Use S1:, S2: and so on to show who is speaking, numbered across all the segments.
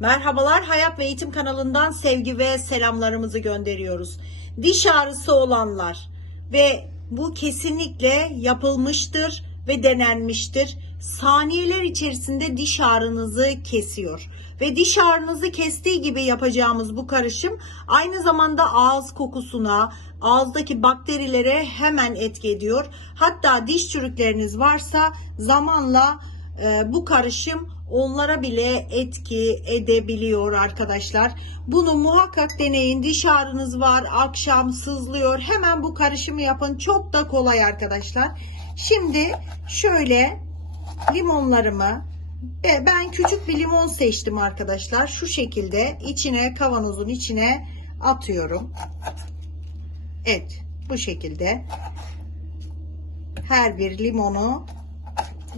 S1: Merhabalar Hayat ve Eğitim kanalından sevgi ve selamlarımızı gönderiyoruz. Diş ağrısı olanlar ve bu kesinlikle yapılmıştır ve denenmiştir. Saniyeler içerisinde diş ağrınızı kesiyor. Ve diş ağrınızı kestiği gibi yapacağımız bu karışım aynı zamanda ağız kokusuna, ağızdaki bakterilere hemen etki ediyor. Hatta diş çürükleriniz varsa zamanla e, bu karışım onlara bile etki edebiliyor arkadaşlar. Bunu muhakkak deneyin. Diş ağrınız var, akşam sızlıyor. Hemen bu karışımı yapın. Çok da kolay arkadaşlar. Şimdi şöyle limonlarımı ben küçük bir limon seçtim arkadaşlar. Şu şekilde içine kavanozun içine atıyorum. Evet, bu şekilde her bir limonu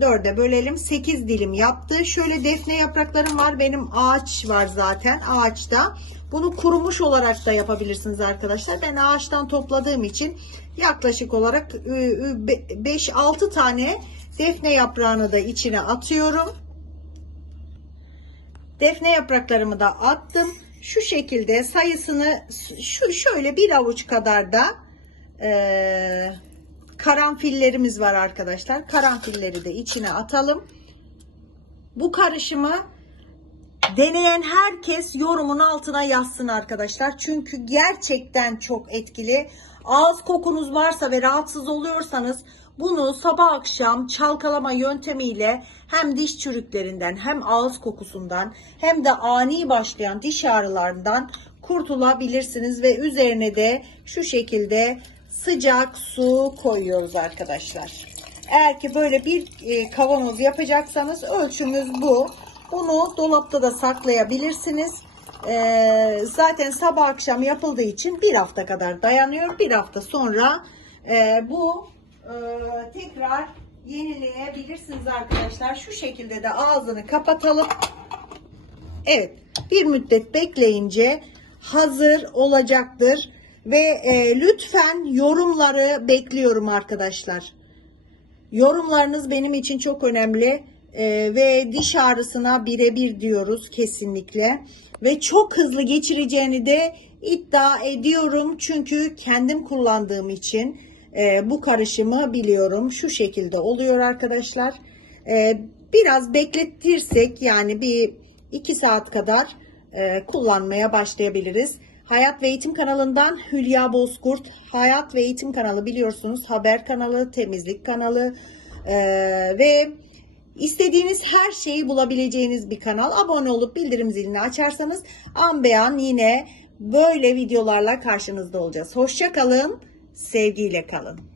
S1: dörde bölelim. 8 dilim yaptı. Şöyle defne yapraklarım var. Benim ağaç var zaten ağaçta. Bunu kurumuş olarak da yapabilirsiniz arkadaşlar. Ben ağaçtan topladığım için yaklaşık olarak 5-6 tane defne yaprağını da içine atıyorum. Defne yapraklarımı da attım. Şu şekilde sayısını şu şöyle bir avuç kadar da eee karanfillerimiz var arkadaşlar. Karanfilleri de içine atalım. Bu karışımı deneyen herkes yorumun altına yazsın arkadaşlar. Çünkü gerçekten çok etkili. Ağız kokunuz varsa ve rahatsız oluyorsanız bunu sabah akşam çalkalama yöntemiyle hem diş çürüklerinden hem ağız kokusundan hem de ani başlayan diş ağrılarından kurtulabilirsiniz ve üzerine de şu şekilde sıcak su koyuyoruz arkadaşlar. Eğer ki böyle bir e, kavanoz yapacaksanız ölçümüz bu. Bunu dolapta da saklayabilirsiniz. E, zaten sabah akşam yapıldığı için bir hafta kadar dayanıyor. Bir hafta sonra e, bu e, tekrar yenileyebilirsiniz arkadaşlar. Şu şekilde de ağzını kapatalım. Evet bir müddet bekleyince hazır olacaktır. Ve e, lütfen yorumları bekliyorum arkadaşlar. Yorumlarınız benim için çok önemli. E, ve diş ağrısına birebir diyoruz kesinlikle. Ve çok hızlı geçireceğini de iddia ediyorum. Çünkü kendim kullandığım için e, bu karışımı biliyorum. Şu şekilde oluyor arkadaşlar. E, biraz bekletirsek yani bir iki saat kadar e, kullanmaya başlayabiliriz. Hayat ve Eğitim kanalından Hülya Bozkurt. Hayat ve Eğitim kanalı biliyorsunuz haber kanalı, temizlik kanalı ee, ve istediğiniz her şeyi bulabileceğiniz bir kanal. Abone olup bildirim zilini açarsanız an be an yine böyle videolarla karşınızda olacağız. Hoşça kalın, sevgiyle kalın.